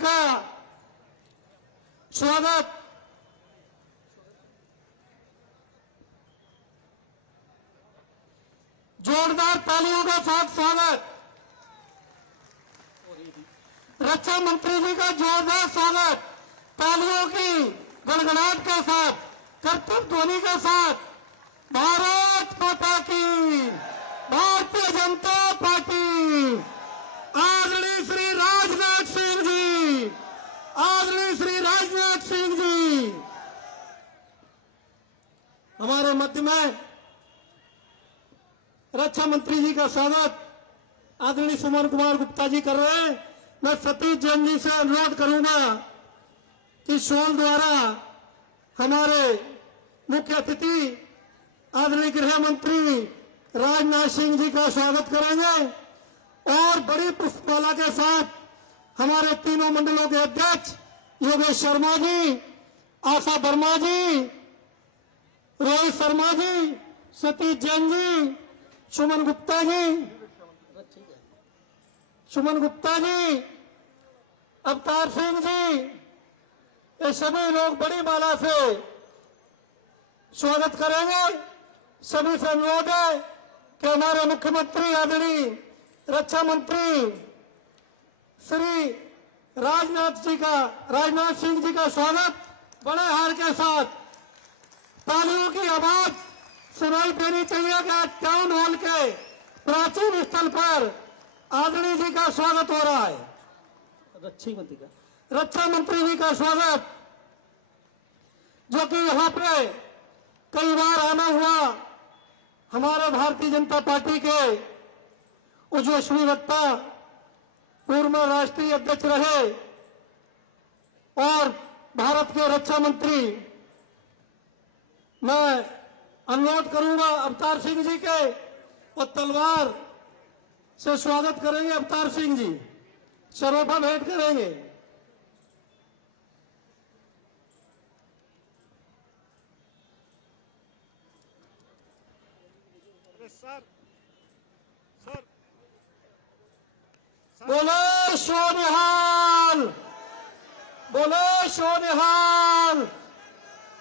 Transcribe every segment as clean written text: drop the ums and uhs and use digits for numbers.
का स्वागत जोरदार तालियों के साथ स्वागत। रक्षा मंत्री जी का जोरदार स्वागत तालियों की गड़गड़ाहट के साथ, कर्तव्य ध्वनि के साथ। भारत माता की, भारतीय जनता पार्टी, आदरणीय श्री राजनाथ सिंह जी, आदरणीय श्री राजनाथ सिंह जी। हमारे मध्य में रक्षा मंत्री जी का स्वागत आदरणीय सुमन कुमार गुप्ता जी कर रहे हैं। मैं सतीश जैन जी से अनुरोध करूंगा कि शॉल द्वारा हमारे मुख्य अतिथि आदरणीय गृह मंत्री राजनाथ सिंह जी का स्वागत करेंगे और बड़ी पुष्पमाला के साथ हमारे तीनों मंडलों के अध्यक्ष योगेश शर्मा जी, आशा वर्मा जी, रोहित शर्मा जी, सतीश जैन जी, सुमन गुप्ता जी, अवतार सिंह जी, ये सभी लोग बड़ी माला से स्वागत करेंगे। सभी से अनुरोध है कि हमारे मुख्यमंत्री आदरणीय रक्षा मंत्री श्री राजनाथ सिंह जी का स्वागत बड़े हार के साथ तालियों की आवाज सुनाई देनी चाहिए कि टाउन हॉल के प्राचीन स्थल पर आदरणीय जी का स्वागत हो रहा है। रक्षा मंत्री जी का स्वागत, जो कि यहाँ पे कई बार आना हुआ हमारे भारतीय जनता पार्टी के उज्ज्वल वक्ता, पूर्व में राष्ट्रीय अध्यक्ष रहे और भारत के रक्षा मंत्री। मैं अनुरोध करूंगा अवतार सिंह जी के और तलवार से स्वागत करेंगे। अवतार सिंह जी सरोपा भेंट करेंगे। बोलो सोनिहाल, बोलो सोनिहाल।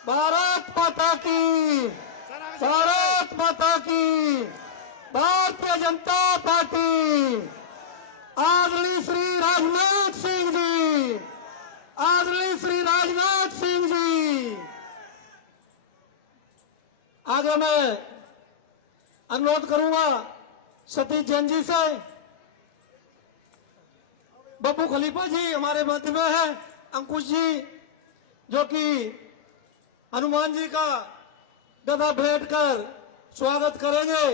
भारत माता की, भारत माता की, भारतीय जनता पार्टी, आदरणीय श्री राजनाथ सिंह जी, आदरणीय श्री राजनाथ सिंह जी। आगे मैं अनुरोध करूंगा सतीश जैन जी से। बब्बू खलीफा जी हमारे मध्य में है, अंकुश जी जो कि हनुमान जी का गदा भेंट कर स्वागत करेंगे।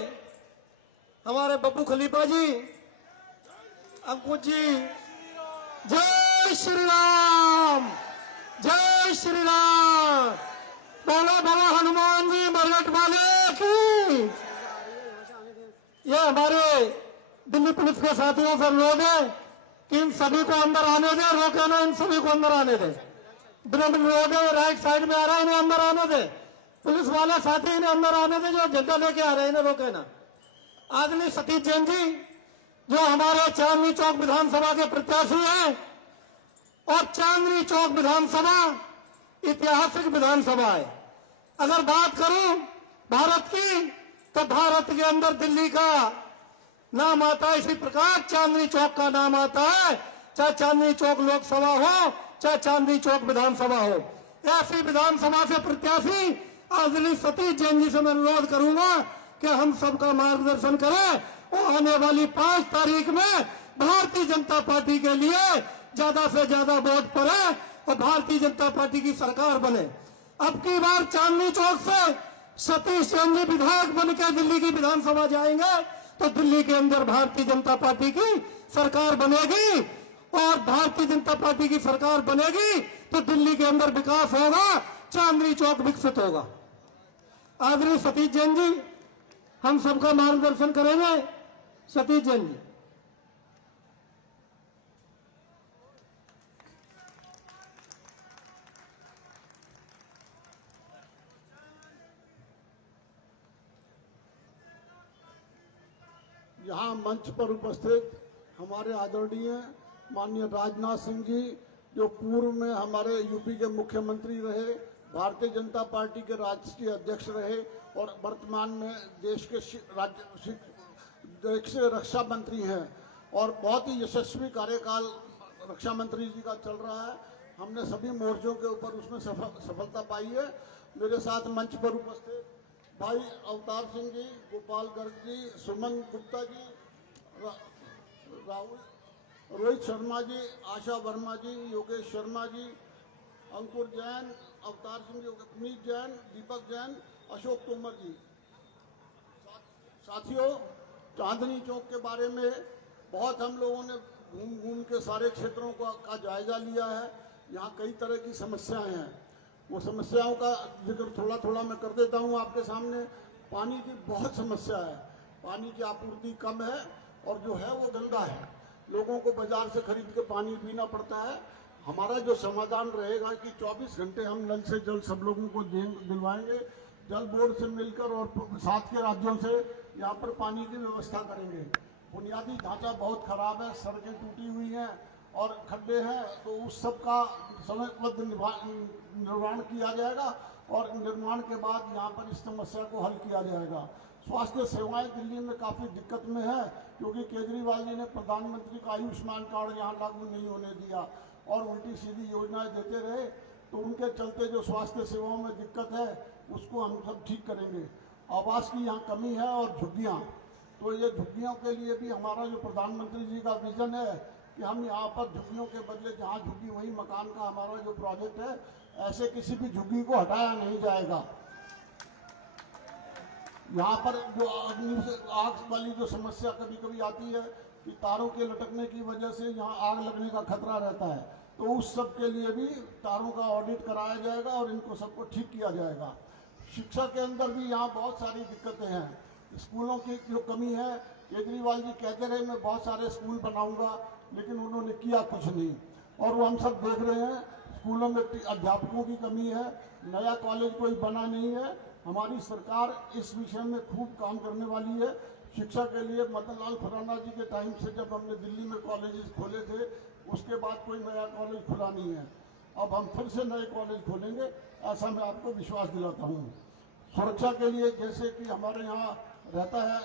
हमारे बब्बू खलीफा जी, अंकुश जी। जय श्री राम, जय श्री राम। बोलो बोलो हनुमान जी मरघट वाले की। ये हमारे दिल्ली पुलिस के साथियों से अनुरोध है कि इन सभी को अंदर आने दे, रोके ना, इन सभी को अंदर आने दे। ब्रह्म रोड राइट साइड में आ रहा है, इन्हें अंदर आने दे। पुलिस वाले साथी इन्हें अंदर आने दे, जो झंडा लेके आ रहे हैं इन्हें रोके ना। आदरणीय सतीश जैन जी जो हमारे चांदनी चौक विधानसभा के प्रत्याशी हैं, और चांदनी चौक विधानसभा ऐतिहासिक विधानसभा है। अगर बात करूं भारत की, तो भारत के अंदर दिल्ली का नाम आता है, इसी प्रकार चांदनी चौक का नाम आता है। चाहे चांदनी चौक लोकसभा हो, चाहे चांदनी चौक विधानसभा हो। ऐसी विधानसभा से प्रत्याशी आदरणीय सतीश जैन जी से मैं अनुरोध करूंगा कि हम सबका मार्गदर्शन करें और आने वाली 5 तारीख में भारतीय जनता पार्टी के लिए ज्यादा से ज्यादा वोट पड़े और भारतीय जनता पार्टी की सरकार बने। अब की बार चांदनी चौक से सतीश जैन जी विधायक बनकर दिल्ली की विधानसभा जाएंगे, तो दिल्ली के अंदर भारतीय जनता पार्टी की सरकार बनेगी, और भारतीय जनता पार्टी की सरकार बनेगी तो दिल्ली के अंदर विकास होगा, चांदनी चौक विकसित होगा। आदरणीय सतीश जैन जी हम सबका मार्गदर्शन करेंगे। सतीश जैन जी। यहाँ मंच पर उपस्थित हमारे आदरणीय माननीय राजनाथ सिंह जी, जो पूर्व में हमारे यूपी के मुख्यमंत्री रहे, भारतीय जनता पार्टी के राष्ट्रीय अध्यक्ष रहे और वर्तमान में देश के रक्षा मंत्री हैं और बहुत ही यशस्वी कार्यकाल रक्षा मंत्री जी का चल रहा है। हमने सभी मोर्चों के ऊपर उसमें सफलता पाई है। मेरे साथ मंच पर उपस्थित भाई अवतार सिंह जी, गोपाल गर्ग जी, सुमन गुप्ता जी, राहुल, रोहित शर्मा जी, आशा वर्मा जी, योगेश शर्मा जी, अंकुर जैन, अवतार सिंह जी, पुनीत जैन, दीपक जैन, अशोक तोमर जी। साथियों, चांदनी चौक के बारे में बहुत हम लोगों ने घूम घूम के सारे क्षेत्रों का जायजा लिया है। यहाँ कई तरह की समस्याएं हैं, वो समस्याओं का जिक्र थोड़ा थोड़ा मैं कर देता हूँ आपके सामने। पानी की बहुत समस्या है, पानी की आपूर्ति कम है और जो है वो गंदा है। लोगों को बाजार से खरीद के पानी पीना पड़ता है। हमारा जो समाधान रहेगा कि 24 घंटे हम नल से जल सब लोगों को दिलवाएंगे। जल बोर्ड से मिलकर और साथ के राज्यों से यहाँ पर पानी की व्यवस्था करेंगे। बुनियादी ढांचा बहुत खराब है, सड़कें टूटी हुई हैं और खड्डे हैं, तो उस सब का समयबद्ध निर्माण किया जाएगा और निर्माण के बाद यहाँ पर इस समस्या को हल किया जाएगा। स्वास्थ्य सेवाएं दिल्ली में काफ़ी दिक्कत में है क्योंकि केजरीवाल जी ने प्रधानमंत्री का आयुष्मान कार्ड यहाँ लागू नहीं होने दिया और उल्टी सीधी योजनाएं देते रहे, तो उनके चलते जो स्वास्थ्य सेवाओं में दिक्कत है उसको हम सब ठीक करेंगे। आवास की यहाँ कमी है और झुग्गियाँ, तो ये झुग्गियों के लिए भी हमारा जो प्रधानमंत्री जी का विजन है कि हम यहाँ पर झुग्गियों के बदले जहाँ झुग्गी वही मकान का हमारा जो प्रोजेक्ट है, ऐसे किसी भी झुग्गी को हटाया नहीं जाएगा। यहाँ पर जो अग्नि से आग वाली जो समस्या कभी कभी आती है कि तारों के लटकने की वजह से यहाँ आग लगने का खतरा रहता है, तो उस सब के लिए भी तारों का ऑडिट कराया जाएगा और इनको सबको ठीक किया जाएगा। शिक्षा के अंदर भी यहाँ बहुत सारी दिक्कतें हैं, स्कूलों की जो कमी है। केजरीवाल जी कहते रहे मैं बहुत सारे स्कूल बनाऊंगा, लेकिन उन्होंने किया कुछ नहीं और वो हम सब देख रहे हैं। स्कूलों में अध्यापकों की कमी है, नया कॉलेज कोई बना नहीं है। हमारी सरकार इस विषय में खूब काम करने वाली है। शिक्षा के लिए मदन लाल खुराना जी के टाइम से जब हमने दिल्ली में कॉलेजेस खोले थे, उसके बाद कोई नया कॉलेज खुला नहीं है। अब हम फिर से नए कॉलेज खोलेंगे, ऐसा मैं आपको विश्वास दिलाता हूँ। सुरक्षा के लिए जैसे कि हमारे यहाँ रहता है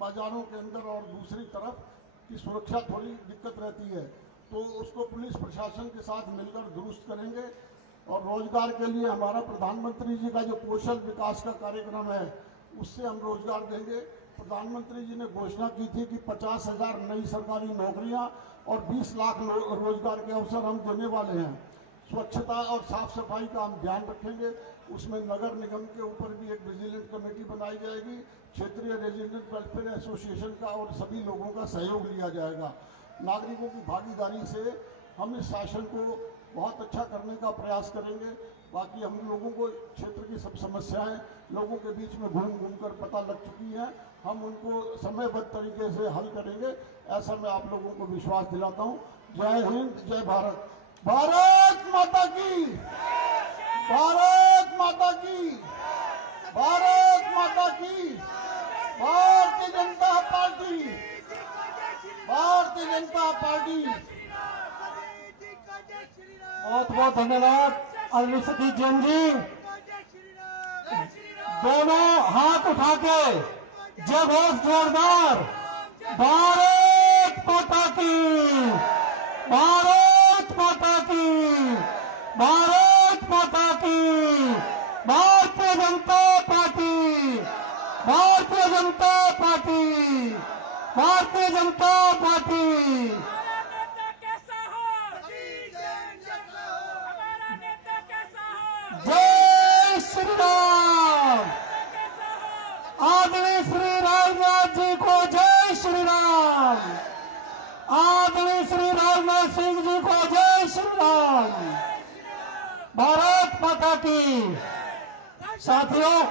बाजारों के अंदर और दूसरी तरफ की सुरक्षा थोड़ी दिक्कत रहती है, तो उसको पुलिस प्रशासन के साथ मिलकर दुरुस्त करेंगे। और रोजगार के लिए हमारा प्रधानमंत्री जी का जो कौशल विकास का कार्यक्रम है, उससे हम रोजगार देंगे। प्रधानमंत्री जी ने घोषणा की थी कि 50,000 नई सरकारी नौकरियां और 20 लाख रोजगार के अवसर हम देने वाले हैं। स्वच्छता और साफ सफाई का हम ध्यान रखेंगे। उसमें नगर निगम के ऊपर भी एक विजिलेंस कमेटी बनाई जाएगी, क्षेत्रीय रेजिडेंट वेलफेयर एसोसिएशन का और सभी लोगों का सहयोग लिया जाएगा। नागरिकों की भागीदारी से हम इस शासन को बहुत अच्छा करने का प्रयास करेंगे। बाकी हम लोगों को क्षेत्र की सब समस्याएं लोगों के बीच में घूम घूम कर पता लग चुकी हैं, हम उनको समयबद्ध तरीके से हल करेंगे, ऐसा मैं आप लोगों को विश्वास दिलाता हूं। जय हिंद, जय भारत। भारत माता की, भारत माता की, भारत माता की। Bharatiya Janata party, Bharatiya Janata party. बहुत बहुत धन्यवाद अरविंद सतीश जैन जी। दोनों हाथ उठा के जय घोष जोरदार। भारत माता की, भारत माता की, भारत माता की। Bharatiya Janata party, Bharatiya Janata party, Bharatiya Janata party. जय श्री राम। आदरणीय श्री राजनाथ जी को जय श्री राम। आदरणीय श्री राजनाथ सिंह जी को जय श्री राम। भारत माता की। साथियों,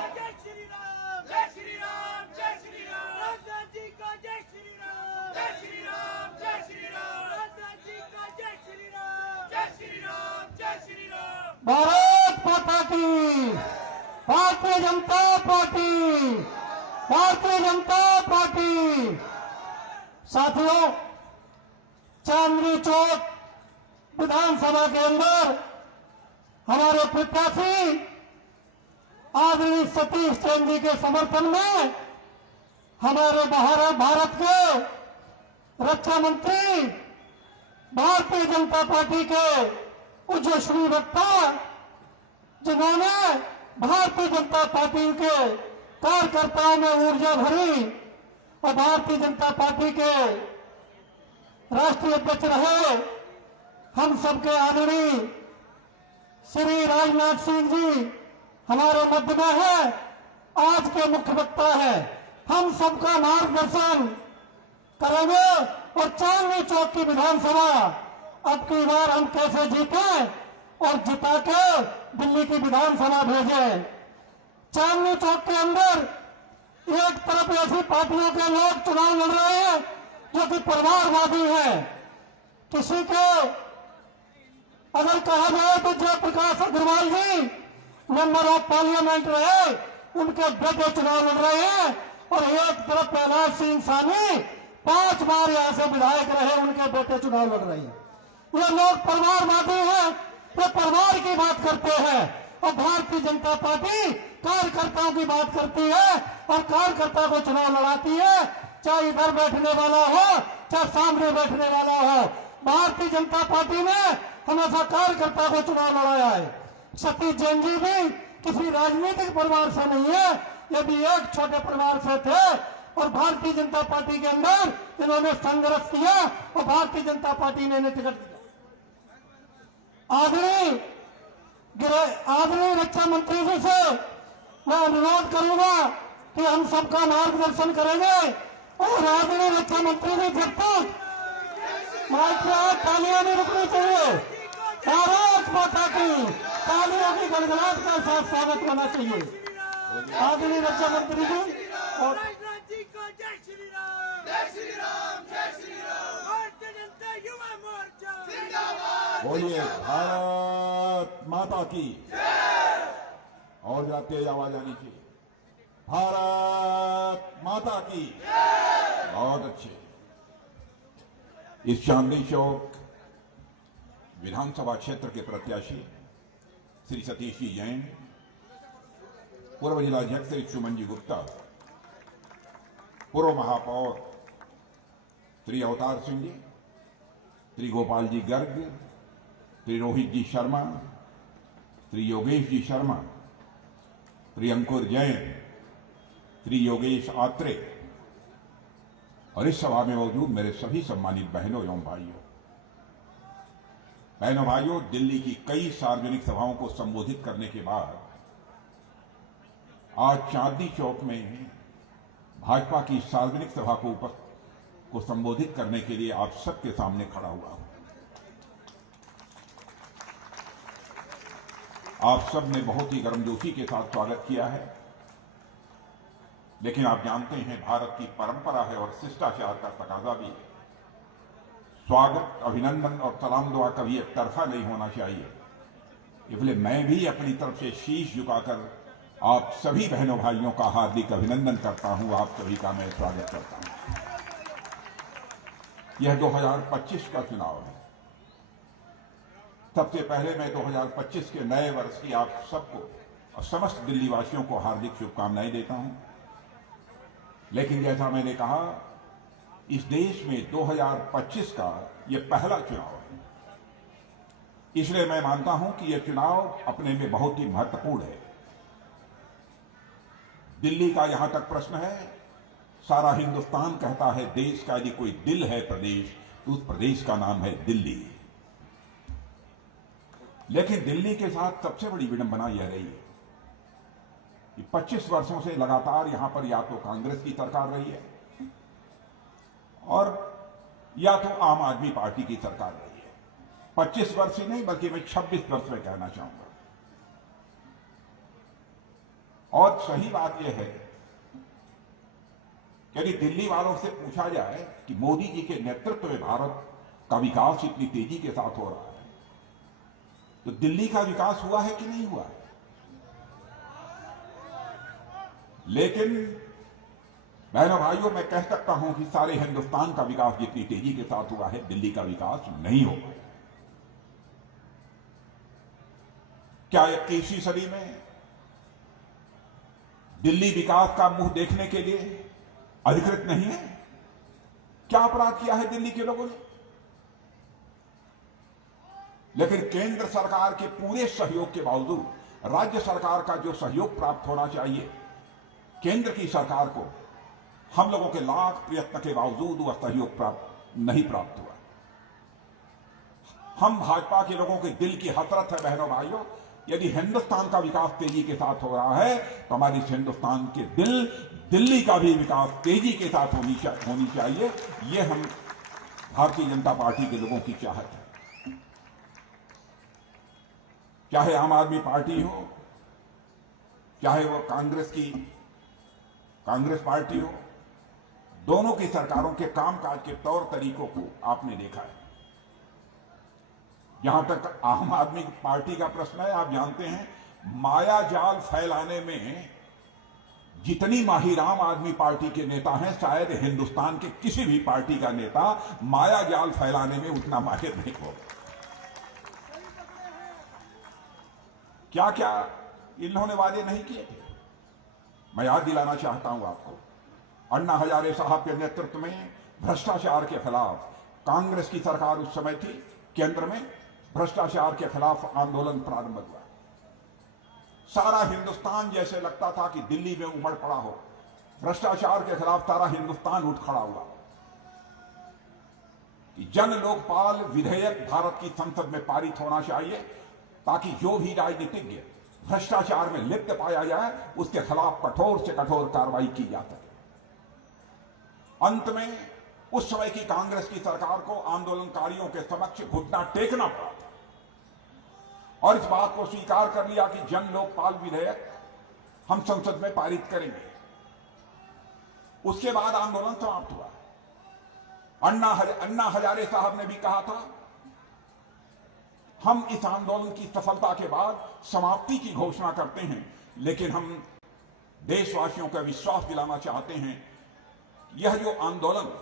भारत माता की, भारतीय जनता पार्टी, भारतीय जनता पार्टी। साथियों, चांदनी चौक विधानसभा के अंदर हमारे प्रत्याशी आदरणीय सतीश चंद्र जी के समर्थन में हमारे भारत के रक्षा मंत्री, भारतीय जनता पार्टी के उज्ज्वल वक्ता, जिन्होंने भारतीय जनता पार्टी के कार्यकर्ताओं में ऊर्जा भरी और भारतीय जनता पार्टी के राष्ट्रीय अध्यक्ष रहे, हम सबके आदरणीय श्री राजनाथ सिंह जी हमारे मध्य में है, आज के मुख्य वक्ता है। हम सबका मार्गदर्शन करेंगे और चांदनी चौक की विधानसभा अब की बार हम कैसे जीते और जिता के दिल्ली की विधानसभा भेजे। चांदनी चौक के अंदर एक तरफ ऐसी पार्टियों के लोग चुनाव लड़ रहे हैं जो कि परिवारवादी हैं। किसी के अगर कहा जाए तो जयप्रकाश अग्रवाल जी मेंबर ऑफ पार्लियामेंट रहे, उनके बेटे चुनाव लड़ रहे हैं, और एक तरफ प्रहलाद सिंह सानी 5 बार यहां से विधायक रहे, उनके बेटे चुनाव लड़ रहे हैं। ये लोग परिवारवादी हैं, ये परिवार की बात करते हैं, और भारतीय जनता पार्टी कार्यकर्ताओं की बात करती है और कार्यकर्ता को चुनाव लड़ाती है, चाहे इधर बैठने वाला हो चाहे सामने बैठने वाला हो। भारतीय जनता पार्टी ने हमेशा कार्यकर्ता को चुनाव लड़ाया है। सतीश जैन जी भी किसी राजनीतिक परिवार से नहीं है, ये भी एक छोटे परिवार से थे और भारतीय जनता पार्टी के अंदर इन्होंने संघर्ष किया और भारतीय जनता पार्टी ने इन्हें टिकट दिया। आदरणीय रक्षा मंत्री जी से मैं अनुरोध करूंगा कि हम सबका मार्गदर्शन करेंगे, और आदरणीय रक्षा मंत्री जी जब तक माइक पर तालियां नहीं रुकनी चाहिए, भारत माता की तालियों की गड़गड़ाहट के साथ स्वागत होना चाहिए। आदरणीय रक्षा मंत्री जी और जय श्री राम, जय श्री राम, जय श्री राम। भारतीय जनता युवा मोर्चा जिंदाबाद। बोलिए भारत माता की जय। और जरा तेज आवाज आनी चाहिए, भारत माता की जय। बहुत अच्छे। इस चांदनी चौक विधानसभा क्षेत्र के प्रत्याशी श्री सतीश जी जैन, पूर्व जिलाध्यक्ष श्री सुमन जी गुप्ता, पूर्व महापौर श्री अवतार सिंह जी, श्री गोपाल जी गर्ग, श्री रोहित जी शर्मा, श्री योगेश जी शर्मा, श्री अंकुर जैन, श्री योगेश आत्रे, और इस सभा में मौजूद मेरे सभी सम्मानित बहनों एवं भाइयों। बहनों भाइयों, दिल्ली की कई सार्वजनिक सभाओं को संबोधित करने के बाद आज चांदनी चौक में भाजपा की सार्वजनिक सभा को संबोधित करने के लिए आप सबके सामने खड़ा हुआ हूं। आप सब ने बहुत ही गर्मजोशी के साथ स्वागत किया है, लेकिन आप जानते हैं भारत की परंपरा है और शिष्टाचार का तकाजा भी है। स्वागत, अभिनंदन और सलाम दुआ कभी एक तरफा नहीं होना चाहिए। इसलिए मैं भी अपनी तरफ से शीश झुकाकर आप सभी बहनों भाइयों का हार्दिक अभिनंदन करता हूं, आप सभी का मैं स्वागत करता हूं। यह 2025 का चुनाव है। सबसे पहले मैं 2025 के नए वर्ष की आप सबको और समस्त दिल्ली वासियों को हार्दिक शुभकामनाएं देता हूं। लेकिन जैसा मैंने कहा, इस देश में 2025 का यह पहला चुनाव है, इसलिए मैं मानता हूं कि यह चुनाव अपने में बहुत ही महत्वपूर्ण है। दिल्ली का यहां तक प्रश्न है, सारा हिंदुस्तान कहता है देश का यदि कोई दिल है प्रदेश, तो उस प्रदेश का नाम है दिल्ली। लेकिन दिल्ली के साथ सबसे बड़ी विडंबना यह रही है कि 25 वर्षों से लगातार यहां पर या तो कांग्रेस की सरकार रही है और या तो आम आदमी पार्टी की सरकार रही है। 25 वर्ष ही नहीं बल्कि मैं 26 वर्ष में कहना चाहूंगा। और सही बात यह है, यदि दिल्ली वालों से पूछा जाए कि मोदी जी के नेतृत्व में भारत का विकास इतनी तेजी के साथ हो रहा है, तो दिल्ली का विकास हुआ है कि नहीं हुआ है? लेकिन बहनों भाइयों, मैं कह सकता हूं कि सारे हिंदुस्तान का विकास जितनी तेजी के साथ हुआ है, दिल्ली का विकास नहीं हो पाया। क्या 21वीं सदी में दिल्ली विकास का मुंह देखने के लिए अधिकृत नहीं है? क्या अपराध किया है दिल्ली के लोगों ने? लेकिन केंद्र सरकार के पूरे सहयोग के बावजूद राज्य सरकार का जो सहयोग प्राप्त होना चाहिए केंद्र की सरकार को, हम लोगों के लाख प्रयत्न के बावजूद वह सहयोग नहीं प्राप्त हुआ। हम भाजपा के लोगों के दिल की हसरत है बहनों भाइयों, यदि हिंदुस्तान का विकास तेजी के साथ हो रहा है तो हमारी हिंदुस्तान के दिल्ली का भी विकास तेजी के साथ होनी चाहिए। ये हम भारतीय जनता पार्टी के लोगों की चाहत है। चाहे आम आदमी पार्टी हो, चाहे वो कांग्रेस पार्टी हो, दोनों की सरकारों के कामकाज के तौर तरीकों को आपने देखा है। जहां तक आम आदमी पार्टी का प्रश्न है, आप जानते हैं माया जाल फैलाने में जितनी माहिर आम आदमी पार्टी के नेता हैं, शायद हिंदुस्तान के किसी भी पार्टी का नेता माया जाल फैलाने में उतना माहिर नहीं होगा। क्या क्या इन्होंने वादे नहीं किए थे? मैं याद दिलाना चाहता हूं आपको, अन्ना हजारे साहब के नेतृत्व में भ्रष्टाचार के खिलाफ कांग्रेस की सरकार उस समय थी, केंद्र में भ्रष्टाचार के खिलाफ आंदोलन प्रारंभ हुआ। सारा हिंदुस्तान जैसे लगता था कि दिल्ली में उमड़ पड़ा हो, भ्रष्टाचार के खिलाफ सारा हिंदुस्तान उठ खड़ा हुआ कि जन लोकपाल विधेयक भारत की संसद में पारित होना चाहिए ताकि जो भी राजनीतिज्ञ भ्रष्टाचार में लिप्त पाया जाए उसके खिलाफ कठोर से कठोर कार्रवाई की जा सके। अंत में उस समय की कांग्रेस की सरकार को आंदोलनकारियों के समक्ष घुटना टेकना पड़ा और इस बात को स्वीकार कर लिया कि जन लोकपाल विधेयक हम संसद में पारित करेंगे। उसके बाद आंदोलन समाप्त हुआ। अन्ना हजारे साहब ने भी कहा था, हम इस आंदोलन की सफलता के बाद समाप्ति की घोषणा करते हैं, लेकिन हम देशवासियों का विश्वास दिलाना चाहते हैं, यह जो आंदोलन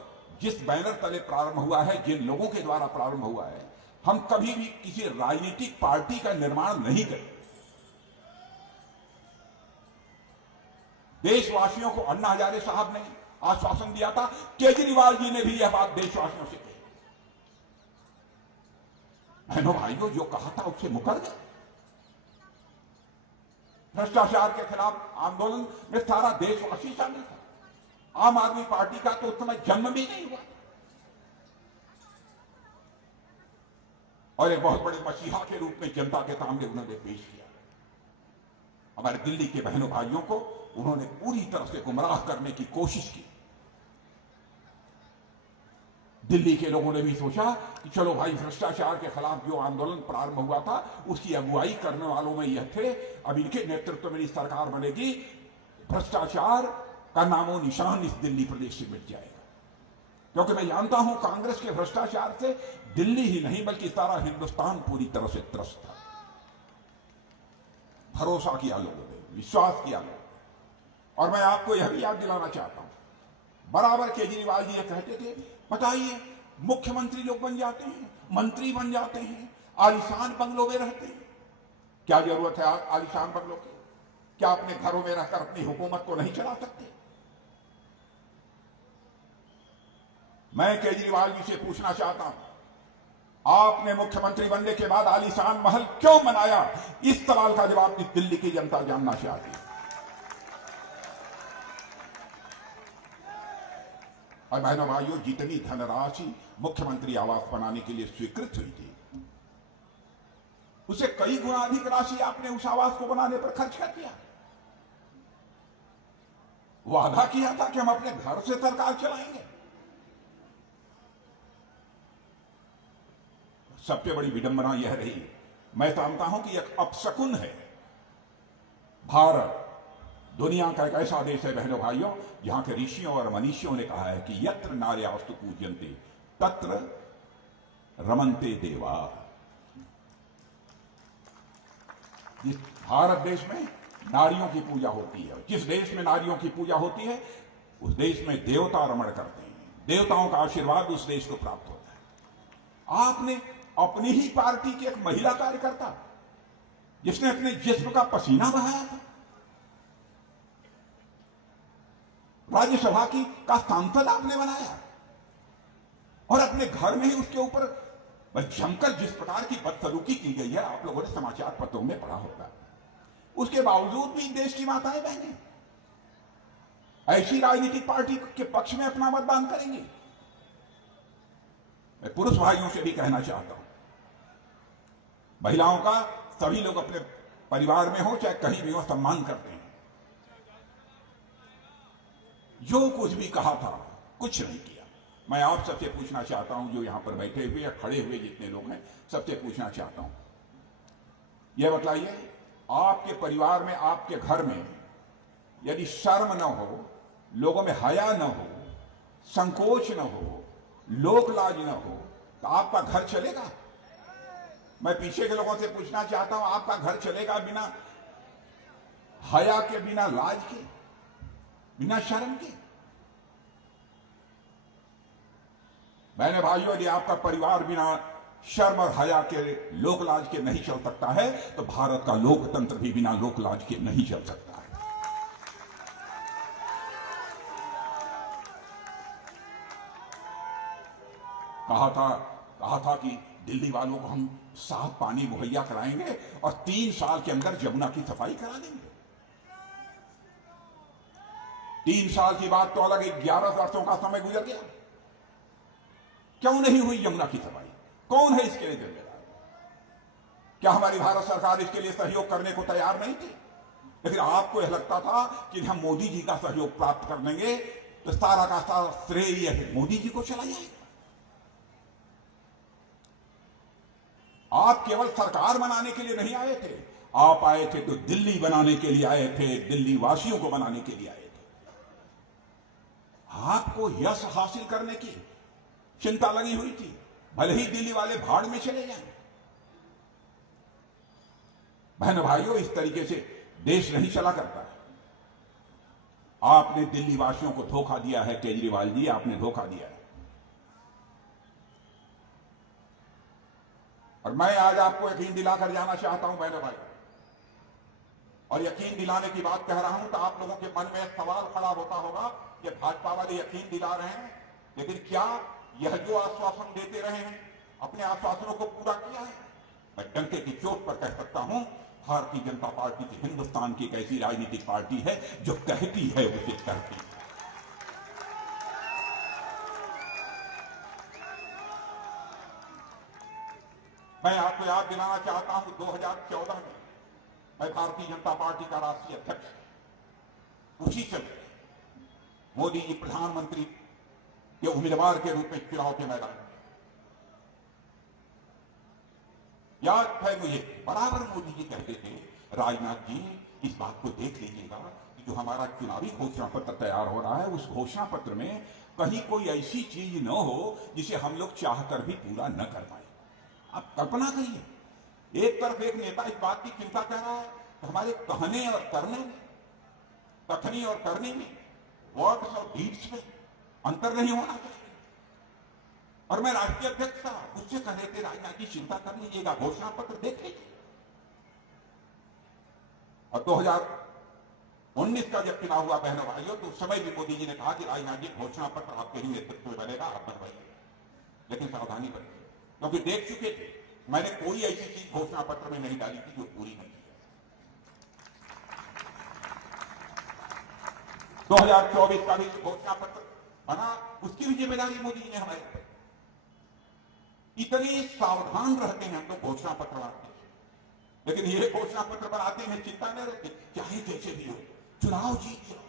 जिस बैनर तले प्रारंभ हुआ है, जिन लोगों के द्वारा प्रारंभ हुआ है, हम कभी भी किसी राजनीतिक पार्टी का निर्माण नहीं करें। देशवासियों को अन्ना हजारे साहब ने आश्वासन दिया था, केजरीवाल जी ने भी यह बात देशवासियों से कही। बहनों भाइयों, जो कहा था उससे मुकर गए। भ्रष्टाचार के खिलाफ आंदोलन में सारा देशवासी शामिल था। आम आदमी पार्टी का तो उस समय जन्म भी नहीं हुआ और एक बहुत बड़े मसीहा के रूप में जनता के सामने उन्होंने पेश किया। हमारे दिल्ली के बहनों भाइयों को उन्होंने पूरी तरह से गुमराह करने की कोशिश की। दिल्ली के लोगों ने भी सोचा कि चलो भाई, भ्रष्टाचार के खिलाफ जो आंदोलन प्रारंभ हुआ था उसकी अगुवाई करने वालों में यह थे, अब इनके नेतृत्व में सरकार बनेगी, भ्रष्टाचार का नामो निशान इस दिल्ली प्रदेश से मिट जाएगा। क्योंकि मैं जानता हूं कांग्रेस के भ्रष्टाचार से दिल्ली ही नहीं बल्कि सारा हिंदुस्तान पूरी तरह से त्रस्त था। भरोसा किया लोगों ने, विश्वास किया लोगों ने। और मैं आपको यह भी याद दिलाना चाहता हूं, बराबर केजरीवाल जी ये कहते थे, बताइए मुख्यमंत्री लोग बन जाते हैं, मंत्री बन जाते हैं, आलीशान बंगलों में रहते हैं, क्या जरूरत है आलीशान बंगलों की? क्या अपने घरों में रहकर अपनी हुकूमत को नहीं चला सकते? मैं केजरीवाल जी से पूछना चाहता हूं, आपने मुख्यमंत्री बनने के बाद आलीशान महल क्यों बनाया? इस सवाल का जवाब इस दिल्ली की जनता जानना चाहती है। और बहनों भाइयों, जितनी धनराशि मुख्यमंत्री आवास बनाने के लिए स्वीकृत हुई थी, उसे कई गुना अधिक राशि आपने उस आवास को बनाने पर खर्च कर दिया। वादा किया था कि हम अपने घर से सरकार चलाएंगे। सबसे बड़ी विडंबना यह रही, मैं जानता हूं कि एक अपशकुन है। भारत दुनिया का एक ऐसा देश है बहनों भाइयों, जहां के ऋषियों और मनीषियों ने कहा है कि यत्र नार्यास्तु पूज्यन्ते तत्र रमन्ते देवा। जिस भारत देश में नारियों की पूजा होती है, जिस देश में नारियों की पूजा होती है, उस देश में देवता रमण करते हैं, देवताओं का आशीर्वाद उस देश को प्राप्त होता है। आपने अपनी ही पार्टी की एक महिला कार्यकर्ता जिसने अपने जिस्म का पसीना बहाया था, राज्यसभा का सांसद आपने बनाया, और अपने घर में ही उसके ऊपर जमकर जिस प्रकार की बदसलूकी की गई है आप लोगों ने समाचार पत्रों में पढ़ा होगा। उसके बावजूद भी देश की माताएं बहनें ऐसी राजनीतिक पार्टी के पक्ष में अपना मतदान करेंगे। मैं पुरुष भाइयों से भी कहना चाहता हूं, महिलाओं का सभी लोग अपने परिवार में हो चाहे कहीं भी हो सम्मान करते हैं। जो कुछ भी कहा था कुछ नहीं किया। मैं आप सबसे पूछना चाहता हूं, जो यहां पर बैठे हुए या खड़े हुए जितने लोग हैं, सबसे पूछना चाहता हूं, यह बताइए, आपके परिवार में, आपके घर में यदि शर्म न हो, लोगों में हया न हो, संकोच न हो, लोक लाज न हो, तो आपका घर चलेगा? मैं पीछे के लोगों से पूछना चाहता हूं, आपका घर चलेगा बिना हया के, बिना लाज के, बिना शर्म के? मैंने भाइयों, यदि आपका परिवार बिना शर्म और हया के, लोक लाज के नहीं चल सकता है, तो भारत का लोकतंत्र भी बिना लोक लाज के नहीं चल सकता है। कहा था कि दिल्ली वालों को हम साफ पानी मुहैया कराएंगे और 3 साल के अंदर यमुना की सफाई करा देंगे। 3 साल की बात तो अलग, 11 वर्षों का समय गुजर गया, क्यों नहीं हुई यमुना की सफाई? कौन है इसके लिए जिम्मेदार? क्या हमारी भारत सरकार इसके लिए सहयोग करने को तैयार नहीं थी? लेकिन आपको यह लगता था कि हम मोदी जी का सहयोग प्राप्त कर लेंगे तो सारा का सारा श्रेय यह मोदी जी को चला जाएगा। आप केवल सरकार बनाने के लिए नहीं आए थे, आप आए थे तो दिल्ली बनाने के लिए आए थे, दिल्ली वासियों को बनाने के लिए आए थे। आपको यश हासिल करने की चिंता लगी हुई थी, भले ही दिल्ली वाले भाड़ में चले जाएं। बहनों भाइयों, इस तरीके से देश नहीं चला करता है। आपने दिल्ली वासियों को धोखा दिया है, केजरीवाल जी, आपने धोखा दिया है। और मैं आज आपको यकीन दिलाकर जाना चाहता हूं बहनों भाई, और यकीन दिलाने की बात कह रहा हूं तो आप लोगों के मन में एक सवाल खड़ा होता होगा कि भाजपा वाले यकीन दिला रहे हैं, लेकिन क्या यह जो आश्वासन देते रहे हैं अपने आश्वासनों को पूरा किया है? मैं डंके की चोट पर कह सकता हूं, भारतीय जनता पार्टी की हिंदुस्तान की एक ऐसी राजनीतिक पार्टी है जो कहती है उसे करती है। मैं आपको याद दिलाना चाहता हूं, 2014 में मैं भारतीय जनता पार्टी का राष्ट्रीय अध्यक्ष, उसी समय मोदी जी प्रधानमंत्री के उम्मीदवार के रूप में चुनाव के मैदान में, याद है मुझे, बराबर मोदी जी कहते थे, राजनाथ जी इस बात को देख लीजिएगा कि जो हमारा चुनावी घोषणा पत्र तैयार हो रहा है, उस घोषणा पत्र में कहीं कोई ऐसी चीज न हो जिसे हम लोग चाहकर भी पूरा न कर पाए। आप कल्पना करिए, एक तरफ एक नेता इस बात की चिंता कर रहा है कि हमारे कहने और करने में, कथनी और करने में, वर्ड्स और डीड्स में अंतर नहीं होना चाहिए। और मैं राष्ट्रीय अध्यक्ष था, उससे कह रहे थे राजनाथ जी चिंता कर लीजिएगा, घोषणा पत्र देख लीजिए। और 2019 का जब चुनाव हुआ बहनों भाइयों, तो उस समय भी मोदी जी ने कहा कि राजनाथ जी घोषणा पत्र आपके ही नेतृत्व में बनेगा, आप बनवाइए, लेकिन सावधानी बरतिए, क्योंकि देख चुके थे मैंने कोई ऐसी चीज घोषणा पत्र में नहीं डाली थी जो पूरी नहीं की। 2024 का भी घोषणा पत्र बना, उसकी भी जिम्मेदारी मोदी जी ने हमारे ऊपर। इतने सावधान रहते हैं हम लोग घोषणा पत्र बनाते हैं, लेकिन ये घोषणा पत्र बनाते हैं चिंता नहीं रहती, चाहे जैसे भी हो चुनाव जीत जाओ।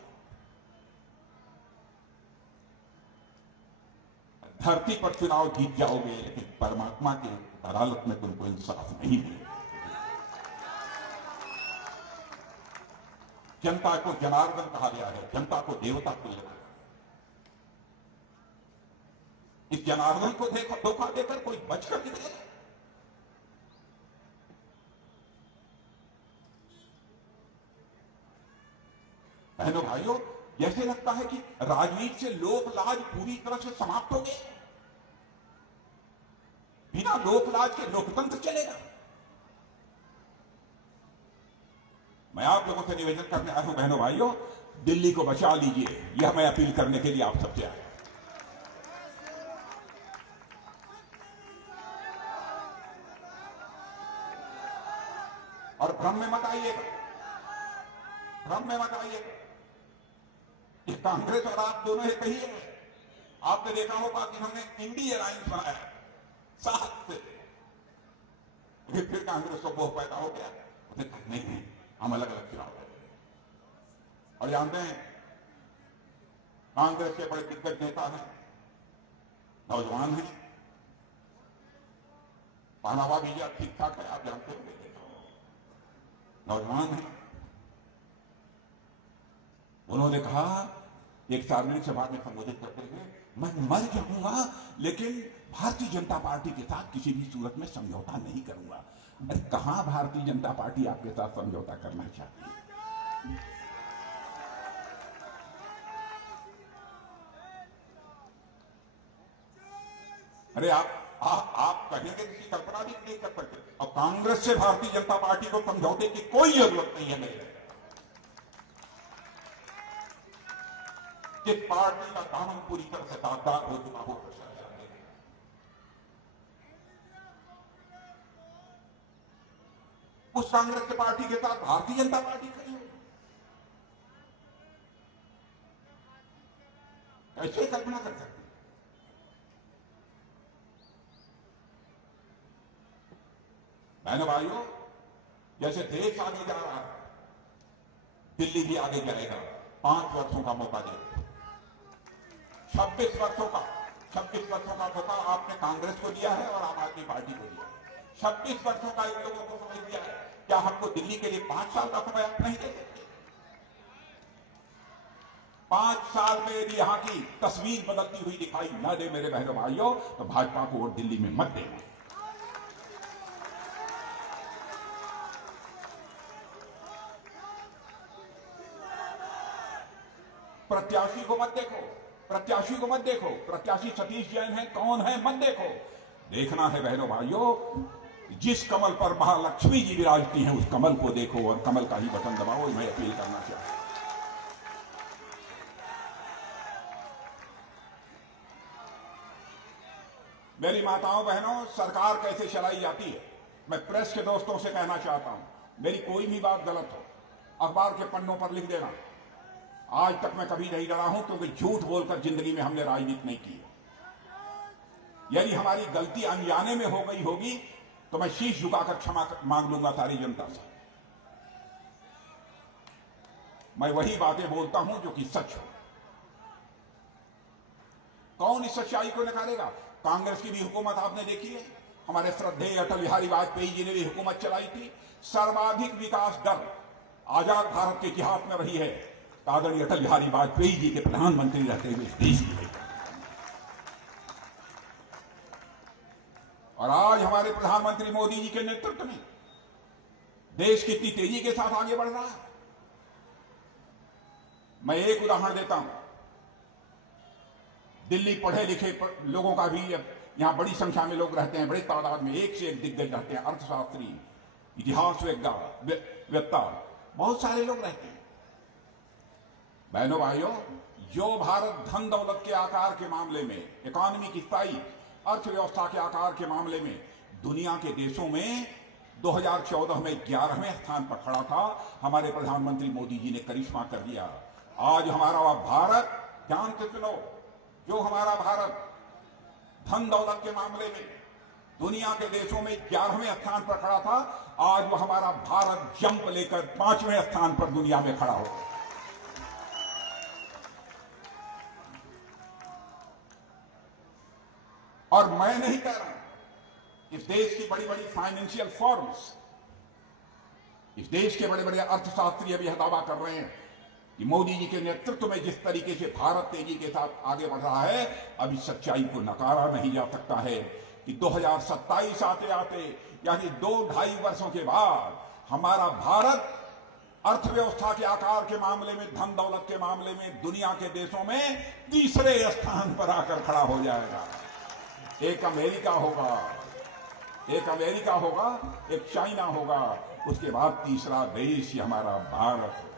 धरती पर चुनाव जीत जाओगे, लेकिन परमात्मा के अदालत में तुमको इंसाफ नहीं मिलेगा। जनता को जनार्दन कहा गया है, जनता को देवता तुल्य कहा। इस जनार्दन को देखो धोखा देकर कोई बचकर निकलेगा? बहनों भाइयों, जैसे लगता है कि राजनीति से लोक लाज पूरी तरह से समाप्त हो गई। बिना लोक लाज के लोकतंत्र चलेगा? मैं आप लोगों से निवेदन करने आया हूं, बहनों भाइयों, दिल्ली को बचा लीजिए, यह मैं अपील करने के लिए आप सबसे आया। और भ्रम में मत आइएगा, भ्रम में मत आइएगा। ये कांग्रेस और आप दोनों एक ही है। आपने देखा होगा कि हमने इंडी अलायंस बनाया साथ से, फिर कांग्रेस को मोह पैदा हो गया, नहीं हम अलग अलग चुनाव लड़ेंगे। और जानते हैं कांग्रेस के बड़े दिग्गज नेता हैं, नौजवान हैं, पहनावा भी ठीक ठाक है, आप जानते होंगे, नौजवान हैं। उन्होंने कहा एक सार्वजनिक सभा में संबोधित करते हुए, मैं मर जाऊंगा लेकिन भारतीय जनता पार्टी के साथ किसी भी सूरत में समझौता नहीं करूंगा। अरे कहां भारतीय जनता पार्टी आपके साथ समझौता करना चाहती है? अरे आप कहेंगे किसी कल्पना भी नहीं कर सकते। और कांग्रेस से भारतीय जनता पार्टी को समझौते की कोई जरूरत नहीं है। मेरे जिस पार्टी का दामन पूरी तरह से दागदार हो चुका हो, उस कांग्रेस की पार्टी के साथ भारतीय जनता पार्टी खड़ी हो, कैसे कल्पना कर सकते? बहनों भाइयों, जैसे देश आगे जा रहा है, दिल्ली भी आगे जाएगा। 5 वर्षों का मौका दे, 26 वर्षों का मौका आपने कांग्रेस को दिया है और आम आदमी पार्टी को दिया है। 26 वर्षों का इन लोगों को समय दिया है। क्या हमको दिल्ली के लिए 5 साल का समय आप नहीं दे सकते? 5 साल में यदि यहां की तस्वीर बदलती हुई दिखाई न दे मेरे बहनों भाइयों, तो भाजपा को वोट दिल्ली में मत देना। प्रत्याशी को मत देखो, प्रत्याशी को मत देखो, प्रत्याशी सतीश जैन है, कौन है मत देखो। देखना है बहनों भाइयों, जिस कमल पर महालक्ष्मी जी विराजती हैं उस कमल को देखो और कमल का ही बटन दबाओ। मैं अपील करना चाहता हूं। मेरी माताओं बहनों, सरकार कैसे चलाई जाती है, मैं प्रेस के दोस्तों से कहना चाहता हूं, मेरी कोई भी बात गलत हो अखबार के पन्नों पर लिख देना। आज तक मैं कभी नहीं डरा हूं, क्योंकि झूठ बोलकर जिंदगी में हमने राजनीति नहीं की है। यदि हमारी गलती अनजाने में हो गई होगी तो मैं शीश झुकाकर क्षमा मांग लूंगा सारी जनता से। मैं वही बातें बोलता हूं जो कि सच हो। कौन इस सच्चाई को नकारेगा? कांग्रेस की भी हुकूमत आपने देखी है, हमारे श्रद्धेय अटल बिहारी वाजपेयी जी ने भी हुकूमत चलाई थी। सर्वाधिक विकास दर आजाद भारत के इतिहास में रही है आदरणीय अटल बिहारी वाजपेयी जी के प्रधानमंत्री रहते हुए इस देश की। और आज हमारे प्रधानमंत्री मोदी जी के नेतृत्व में देश कितनी तेजी के साथ आगे बढ़ रहा है। मैं एक उदाहरण देता हूं। दिल्ली पढ़े लिखे लोगों का भी यहां बड़ी संख्या में लोग रहते हैं, बड़ी तादाद में, एक से एक दिग्गज रहते हैं, अर्थशास्त्री, इतिहास वेत्ता, बहुत सारे लोग रहते हैं। बहनों भाइयों, जो भारत धन दौलत के आकार के मामले में, इकोनॉमी की स्थायी अर्थव्यवस्था के आकार के मामले में दुनिया के देशों में 2014 में 11वें स्थान पर खड़ा था, हमारे प्रधानमंत्री मोदी जी ने करिश्मा कर दिया। आज हमारा भारत, ध्यान से सुनो, जो हमारा भारत धन दौलत के मामले में दुनिया के देशों में 11वें स्थान पर खड़ा था, आज वो हमारा भारत जंप लेकर 5वें स्थान पर दुनिया में खड़ा हो। और मैं नहीं कह रहा, इस देश की बड़ी बड़ी फाइनेंशियल फर्म्स, इस देश के बड़े बड़े अर्थशास्त्री अभी दावा कर रहे हैं कि मोदी जी के नेतृत्व में जिस तरीके से भारत तेजी के साथ आगे बढ़ रहा है, अभी सच्चाई को नकारा नहीं जा सकता है कि 2027 आते आते, यानी 2-2.5 वर्षों के बाद हमारा भारत अर्थव्यवस्था के आकार के मामले में, धन दौलत के मामले में दुनिया के देशों में 3रे स्थान पर आकर खड़ा हो जाएगा। एक अमेरिका होगा, एक अमेरिका होगा, एक चाइना होगा, उसके बाद तीसरा देश ही हमारा भारत है।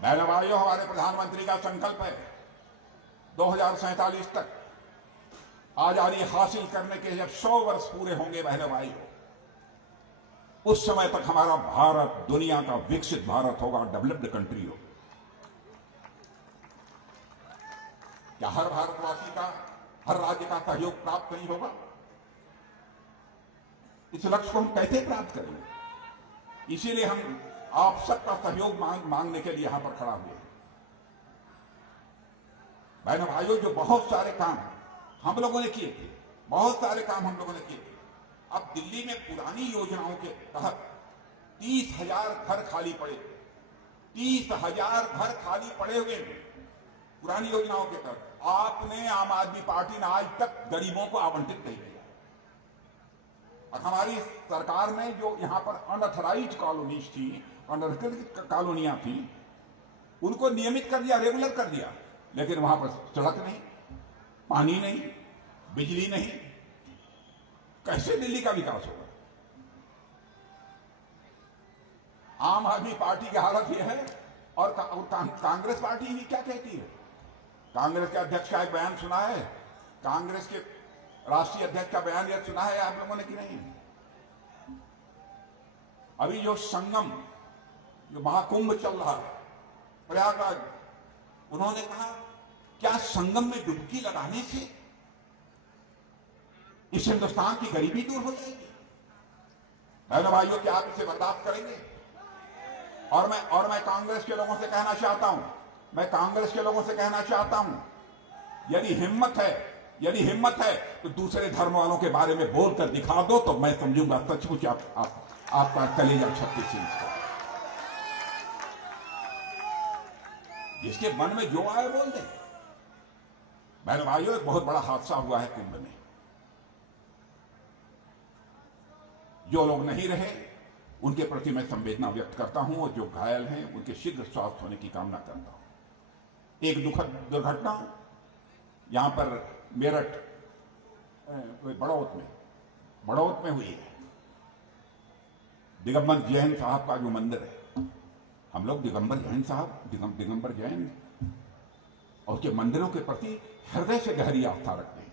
बहनों भाइयों, हमारे प्रधानमंत्री का संकल्प है 2047 तक आजादी हासिल करने के जब 100 वर्ष पूरे होंगे बहनों भाइयों, उस समय तक हमारा भारत दुनिया का विकसित भारत होगा, डेवलप्ड कंट्री होगा। क्या हर भारतवासी का, हर राज्य का सहयोग प्राप्त नहीं होगा? इस लक्ष्य को हम कैसे प्राप्त करेंगे? इसीलिए हम आप सबका सहयोग मांगने के लिए यहां पर खड़ा हुए। बहनों भाइयों, जो बहुत सारे काम हम लोगों ने किए थे, बहुत सारे काम हम लोगों ने किए थे। अब दिल्ली में पुरानी योजनाओं के तहत 30,000 घर खाली पड़े, 30,000 घर खाली पड़े हुए हैं पुरानी योजनाओं के तहत। आपने, आम आदमी पार्टी ने आज तक गरीबों को आवंटित नहीं किया। और हमारी सरकार ने जो यहां पर अनऑथराइज्ड कॉलोनीज थी, अनधिकृत कॉलोनियां थी, उनको नियमित कर दिया, रेगुलर कर दिया, लेकिन वहां पर सड़क नहीं, पानी नहीं, बिजली नहीं। कैसे दिल्ली का विकास होगा? आम आदमी पार्टी की हालत यह है। और कांग्रेस पार्टी भी क्या कहती है? कांग्रेस के अध्यक्ष का एक बयान सुना है, कांग्रेस के राष्ट्रीय अध्यक्ष का बयान यह सुना है आप लोगों ने कि नहीं? अभी जो संगम, जो महाकुंभ चल रहा है प्रयागराज, उन्होंने कहा क्या संगम में डुबकी लगाने से इस हिंदुस्तान की गरीबी दूर हो जाएगी? बहनों भाइयों, क्या आप इसे बर्दाश्त करेंगे? और मैं कांग्रेस के लोगों से कहना चाहता हूं, मैं कांग्रेस के लोगों से कहना चाहता हूं, यदि हिम्मत है तो दूसरे धर्म वालों के बारे में बोलकर दिखा दो, तो मैं समझूंगा सचमुच आपका कलेजा 36 इंच का। जिसके मन में जो आए बोल दे। बहनों भाइयों, एक बहुत बड़ा हादसा हुआ है कुंभ में। जो लोग नहीं रहे उनके प्रति मैं संवेदना व्यक्त करता हूं, और जो घायल हैं उनके शीघ्र स्वस्थ होने की कामना करता हूं। एक दुखद दुर्घटना यहां पर मेरठ बड़ौत में हुई है। दिगंबर जैन साहब का जो मंदिर है, हम लोग दिगंबर जैन और उसके मंदिरों के प्रति हृदय से गहरी आस्था रखते हैं।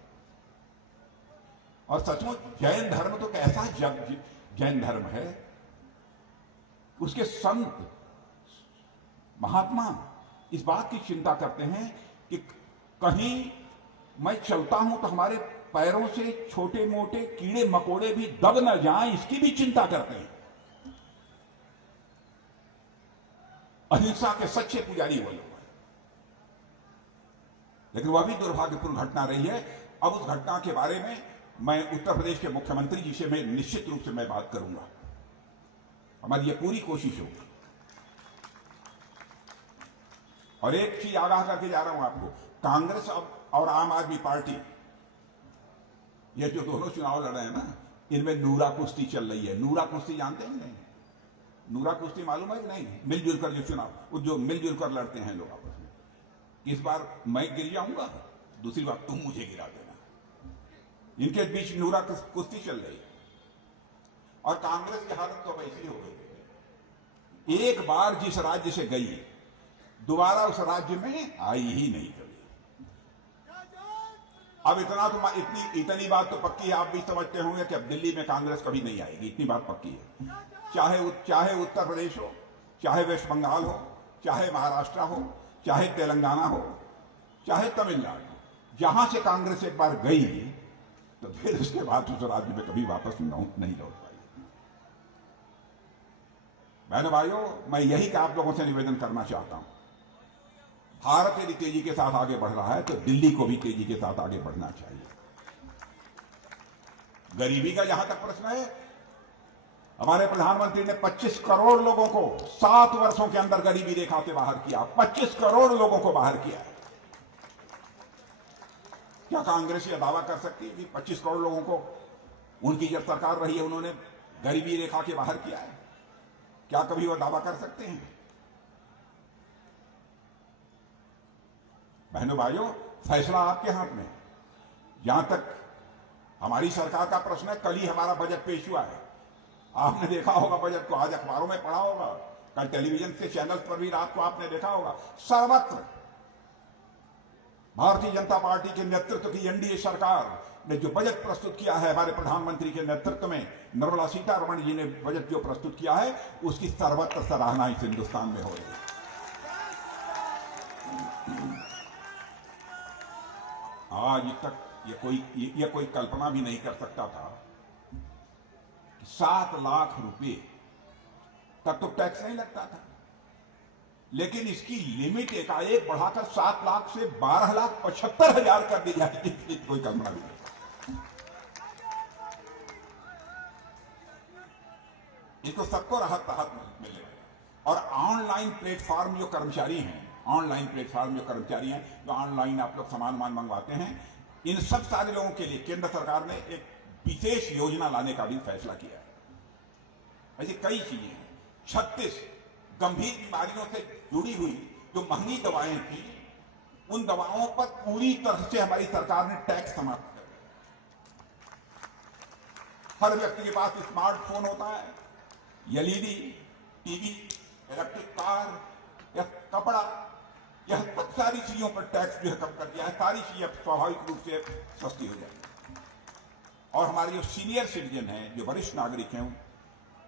और सचमुच जैन धर्म तो कैसा जैन धर्म है, उसके संत महात्मा इस बात की चिंता करते हैं कि कहीं मैं चलता हूं तो हमारे पैरों से छोटे मोटे कीड़े मकोड़े भी दब न जाएं, इसकी भी चिंता करते हैं। अहिंसा के सच्चे पुजारी वो लोग हैं। लेकिन वह भी दुर्भाग्यपूर्ण घटना रही है। अब उस घटना के बारे में मैं उत्तर प्रदेश के मुख्यमंत्री जी से मैं निश्चित रूप से मैं बात करूंगा। हमारी ये पूरी कोशिश होगी। और एक चीज आगाह करके जा रहा हूं आपको, कांग्रेस और आम आदमी पार्टी, ये जो दोनों चुनाव लड़ रहे हैं ना, इनमें नूरा कुश्ती चल रही है। नूरा कुश्ती जानते हैं नहीं? नूरा कुश्ती मालूम है कि नहीं? मिलजुल कर जो चुनाव, जो मिलजुल कर लड़ते हैं लोग आपस में। इस बार मैं गिर जाऊंगा, दूसरी बार तुम मुझे गिरा देना। इनके बीच नूरा कुश्ती चल रही है। और कांग्रेस की हालत तो वैसी हो गई, एक बार जिस राज्य से गई दोबारा उस राज्य में आई ही नहीं कभी। अब इतनी बात तो पक्की है, आप भी समझते होंगे कि अब दिल्ली में कांग्रेस कभी नहीं आएगी, इतनी बात पक्की है। चाहे उत्तर प्रदेश हो, चाहे वेस्ट बंगाल हो, चाहे महाराष्ट्र हो, चाहे तेलंगाना हो, चाहे तमिलनाडु, जहां से कांग्रेस एक बार गई तो फिर उसके बाद उस राज्य में कभी वापस नहीं लौट पाई। बहनों भाइयों, मैं यही का आप लोगों से निवेदन करना चाहता हूं। भारत यदि तेजी के साथ आगे बढ़ रहा है तो दिल्ली को भी तेजी के साथ आगे बढ़ना चाहिए। गरीबी का जहां तक प्रश्न है, हमारे प्रधानमंत्री ने 25 करोड़ लोगों को 7 वर्षों के अंदर गरीबी रेखा से बाहर किया। 25 करोड़ लोगों को बाहर किया है। क्या कांग्रेस यह दावा कर सकती है कि 25 करोड़ लोगों को उनकी जब सरकार रही है उन्होंने गरीबी रेखा के बाहर किया है? क्या कभी वह दावा कर सकते हैं? बहनों भाइयों, फैसला आपके हाथ में है। जहां तक हमारी सरकार का प्रश्न है, कल ही हमारा बजट पेश हुआ है। आपने देखा होगा बजट को, आज अखबारों में पढ़ा होगा, कल टेलीविजन के चैनल्स पर भी रात को आपने देखा होगा। सर्वत्र भारतीय जनता पार्टी के नेतृत्व की एनडीए सरकार ने जो बजट प्रस्तुत किया है, हमारे प्रधानमंत्री के नेतृत्व में निर्मला सीतारमण जी ने बजट जो प्रस्तुत किया है, उसकी सर्वत्र सराहना इस हिंदुस्तान में हो रही है। आज तक ये कोई कल्पना भी नहीं कर सकता था कि 7 लाख रुपए तक तो टैक्स नहीं लगता था, लेकिन इसकी लिमिट एकाएक बढ़ाकर 7 लाख से 12,75,000 कर दी जाएगी। कोई कल्पना भी नहीं। इसको सबको राहत मिले। और ऑनलाइन प्लेटफॉर्म जो कर्मचारी हैं, जो ऑनलाइन आप लोग सामान मंगवाते हैं, इन सब सारे लोगों के लिए केंद्र सरकार ने एक विशेष योजना लाने का भी फैसला किया है। ऐसी कई चीजें हैं। 36 गंभीर बीमारियों से जुड़ी हुई जो महंगी दवाएं थी, उन दवाओं पर पूरी तरह से हमारी सरकार ने टैक्स समाप्त कर दिया। हर व्यक्ति के पास स्मार्टफोन होता है, एलईडी टीवी, इलेक्ट्रिक कार या कपड़ा, यह सब सारी चीजों पर टैक्स जो है कम कर दिया है। सारी चीजें स्वाभाविक रूप से सस्ती हो जाएगी। और हमारे जो सीनियर सिटीजन हैं, जो वरिष्ठ नागरिक हैं,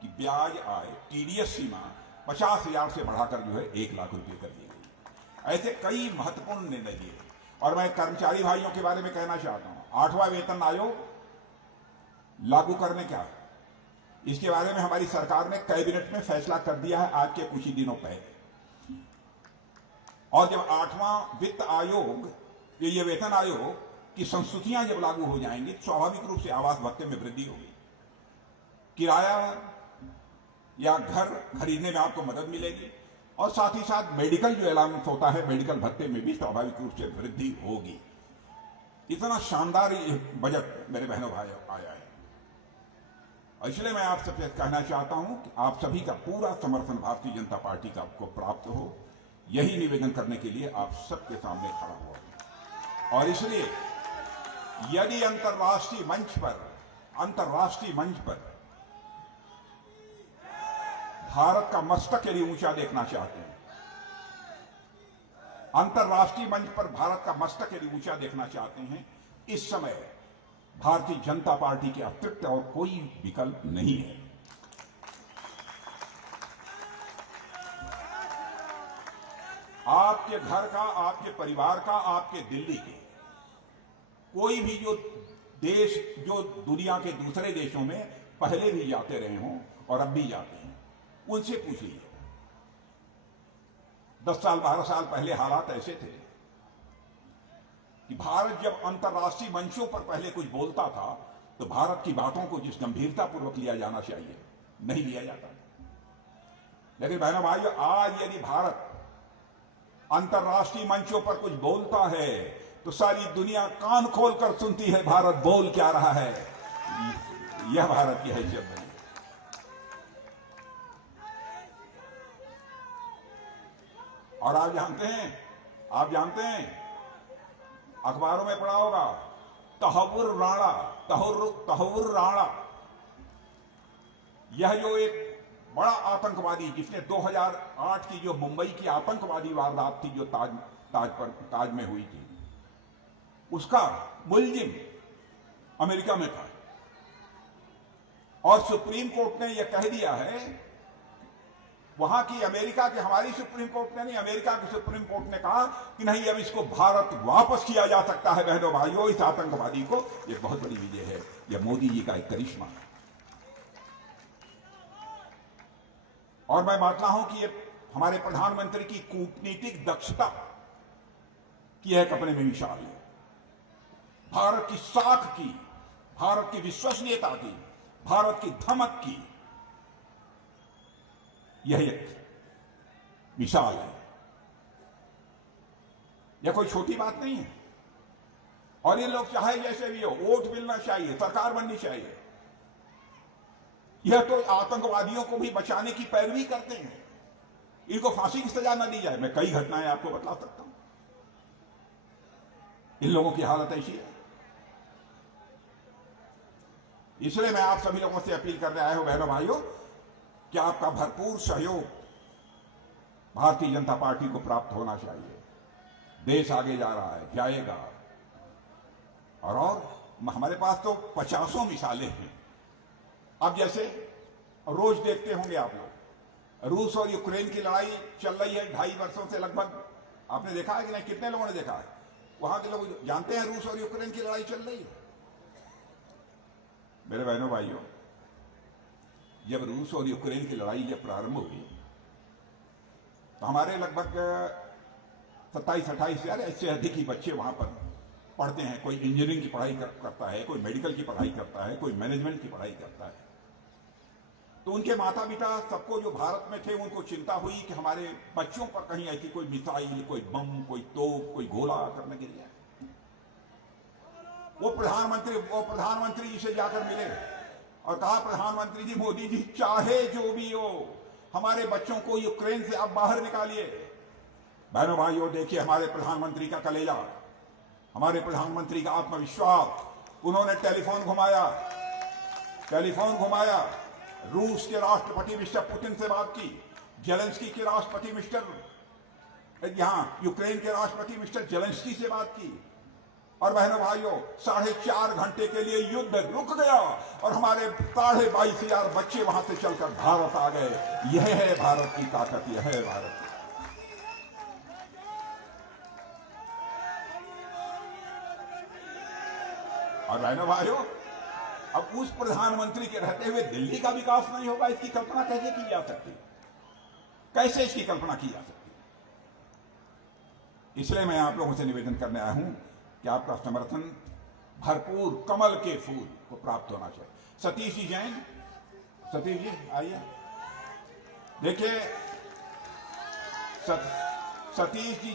कि ब्याज आय टीडीएस सीमा 50,000 से बढ़ाकर जो है 1 लाख रुपए कर दी गई। ऐसे कई महत्वपूर्ण निर्णय लिए। और मैं कर्मचारी भाइयों के बारे में कहना चाहता हूं, 8वां वेतन आयोग लागू करने का, इसके बारे में हमारी सरकार ने कैबिनेट में फैसला कर दिया है आज के कुछ ही दिनों पहले। और जब 8वां वित्त आयोग, ये वेतन आयोग की संस्तुतियां जब लागू हो जाएंगी, स्वाभाविक रूप से आवास भत्ते में वृद्धि होगी, किराया या घर खरीदने में आपको मदद मिलेगी, और साथ ही साथ मेडिकल जो अलाउंस होता है, मेडिकल भत्ते में भी स्वाभाविक रूप से वृद्धि होगी। इतना शानदार बजट मेरे बहनों भाइयों आया है। इसलिए मैं आप सबसे कहना चाहता हूं कि आप सभी का पूरा समर्थन भारतीय जनता पार्टी का आपको प्राप्त हो, यही निवेदन करने के लिए आप सबके सामने खड़ा हुआ। और इसलिए यदि अंतर्राष्ट्रीय मंच पर भारत का मस्तक यदि ऊंचा देखना चाहते हैं, अंतर्राष्ट्रीय मंच पर भारत का मस्तक यदि ऊंचा देखना चाहते हैं, इस समय भारतीय जनता पार्टी के अतिरिक्त और कोई विकल्प नहीं है। आपके घर का, आपके परिवार का, आपके दिल्ली के कोई भी जो देश, जो दुनिया के दूसरे देशों में पहले भी जाते रहे हों और अब भी जाते हैं, उनसे पूछ लीजिए। 10 साल 12 साल पहले हालात ऐसे थे कि भारत जब अंतर्राष्ट्रीय मंचों पर पहले कुछ बोलता था, तो भारत की बातों को जिस गंभीरता पूर्वक लिया जाना चाहिए, नहीं लिया जाता। लेकिन बहनों भाइयों, आज यदि भारत अंतर्राष्ट्रीय मंचों पर कुछ बोलता है, तो सारी दुनिया कान खोलकर सुनती है भारत बोल क्या रहा है। यह भारत की हैसियत बनी। और आप जानते हैं, अखबारों में पढ़ा होगा, तहव्वुर राणा, यह जो एक बड़ा आतंकवादी, जिसने 2008 की जो मुंबई की आतंकवादी वारदात थी, जो ताज में हुई थी, उसका मुल्जिम अमेरिका में था। और सुप्रीम कोर्ट ने यह कह दिया है, वहां की अमेरिका की, हमारी सुप्रीम कोर्ट ने नहीं, अमेरिका की सुप्रीम कोर्ट ने कहा कि नहीं, अब इसको भारत वापस किया जा सकता है। बहनों भाइयों, इस आतंकवादी को, यह बहुत बड़ी विजय है। यह मोदी जी का एक करिश्मा है। और मैं मानता हूं कि यह हमारे प्रधानमंत्री की कूटनीतिक दक्षता की एक अपने में मिसाल है। भारत की साख की, भारत की विश्वसनीयता की, भारत की धमक की यह एक मिसाल है। यह कोई छोटी बात नहीं है। और ये लोग चाहे जैसे भी हो, वोट मिलना चाहिए, सरकार बननी चाहिए, यह तो आतंकवादियों को भी बचाने की पैरवी करते हैं। इनको फांसी की सजा न दी जाए। मैं कई घटनाएं आपको बता सकता हूं। इन लोगों की हालत ऐसी है। इसलिए मैं आप सभी लोगों से अपील करने आया हूं बहनों भाइयों कि आपका भरपूर सहयोग भारतीय जनता पार्टी को प्राप्त होना चाहिए। देश आगे जा रहा है, जाएगा। और हमारे पास तो 50 मिसालें हैं। अब जैसे रोज देखते होंगे आप लोग, रूस और यूक्रेन की लड़ाई चल रही है 2.5 वर्षों से लगभग। आपने देखा है कि नहीं? कितने लोगों ने देखा है? वहां के लोग जानते हैं रूस और यूक्रेन की लड़ाई चल रही है। मेरे बहनों भाइयों, जब रूस और यूक्रेन की लड़ाई जब प्रारंभ हुई तो हमारे लगभग 27-28 हजार इससे अधिक ही बच्चे वहां पर पढ़ते हैं। कोई इंजीनियरिंग की पढ़ाई करता है, कोई मेडिकल की पढ़ाई करता है, कोई मैनेजमेंट की पढ़ाई करता है। तो उनके माता पिता सबको जो भारत में थे उनको चिंता हुई कि हमारे बच्चों पर कहीं ऐसी कोई मिसाइल, कोई बम, कोई तोप, कोई गोला करने के लिए। वो प्रधानमंत्री जी से जाकर मिले और कहा, प्रधानमंत्री जी, मोदी जी, चाहे जो भी हो हमारे बच्चों को यूक्रेन से आप बाहर निकालिए। बहनों भाइयों, देखिए हमारे प्रधानमंत्री का कलेजा, हमारे प्रधानमंत्री का आत्मविश्वास। उन्होंने टेलीफोन घुमाया, रूस के राष्ट्रपति मिस्टर पुतिन से बात की, जेलेंस्की के राष्ट्रपति यूक्रेन के राष्ट्रपति मिस्टर जेलेंस्की से बात की। और बहनों भाइयों, 4.5 घंटे के लिए युद्ध रुक गया और हमारे 22,500 बच्चे वहां से चलकर भारत आ गए। यह है भारत की ताकत, यह है भारत की। और बहनों भाइयों, अब उस प्रधानमंत्री के रहते हुए दिल्ली का विकास नहीं होगा, इसकी कल्पना कैसे की जा सकती? कैसे इसकी कल्पना की जा सकती? इसलिए मैं आप लोगों से निवेदन करने आया हूं कि आपका समर्थन भरपूर कमल के फूल को प्राप्त होना चाहिए। सतीश जी जैन, सतीश जी आइए। देखिए सतीश जी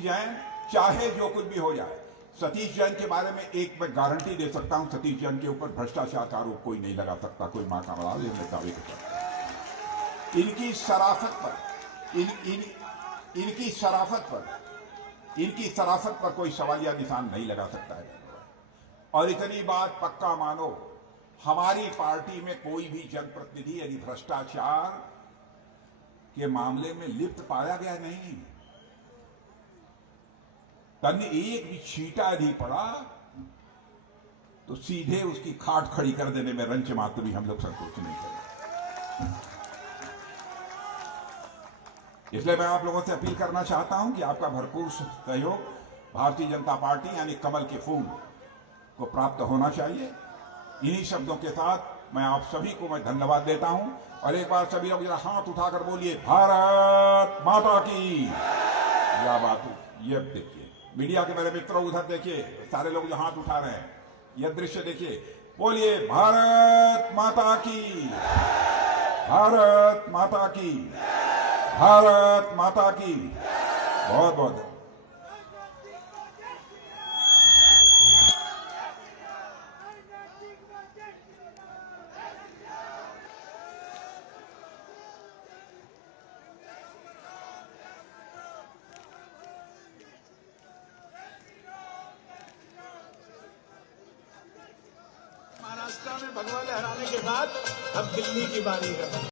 जैन चाहे जो कुछ भी हो जाए, सतीश जैन के बारे में एक मैं गारंटी दे सकता हूं, सतीश जैन के ऊपर भ्रष्टाचार का आरोप कोई नहीं लगा सकता, कोई मां का बड़ा दावे के साथ। इनकी शराफत पर कोई सवालिया निशान नहीं लगा सकता है। और इतनी बात पक्का मानो, हमारी पार्टी में कोई भी जनप्रतिनिधि यदि भ्रष्टाचार के मामले में लिप्त पाया गया नहीं, तन एक भी छींटा नहीं पड़ा तो सीधे उसकी खाट खड़ी कर देने में रंच मात्र भी हम लोग संकोच नहीं करें। इसलिए मैं आप लोगों से अपील करना चाहता हूं कि आपका भरपूर सहयोग भारतीय जनता पार्टी यानी कमल के फूल को प्राप्त होना चाहिए। इन्हीं शब्दों के साथ मैं आप सभी को मैं धन्यवाद देता हूं। और एक बार सभी लोग जरा हाथ उठाकर बोलिए, भारत माता की। क्या बात है, ये देखिए मीडिया के मेरे मित्रों, उधर देखिए सारे लोग जो हाथ उठा रहे हैं, यह दृश्य देखिए। बोलिए भारत माता की, भारत माता की, भारत माता की। बहुत बहुत महाराष्ट्र में भगवा लहराने के बाद अब दिल्ली की बारी है।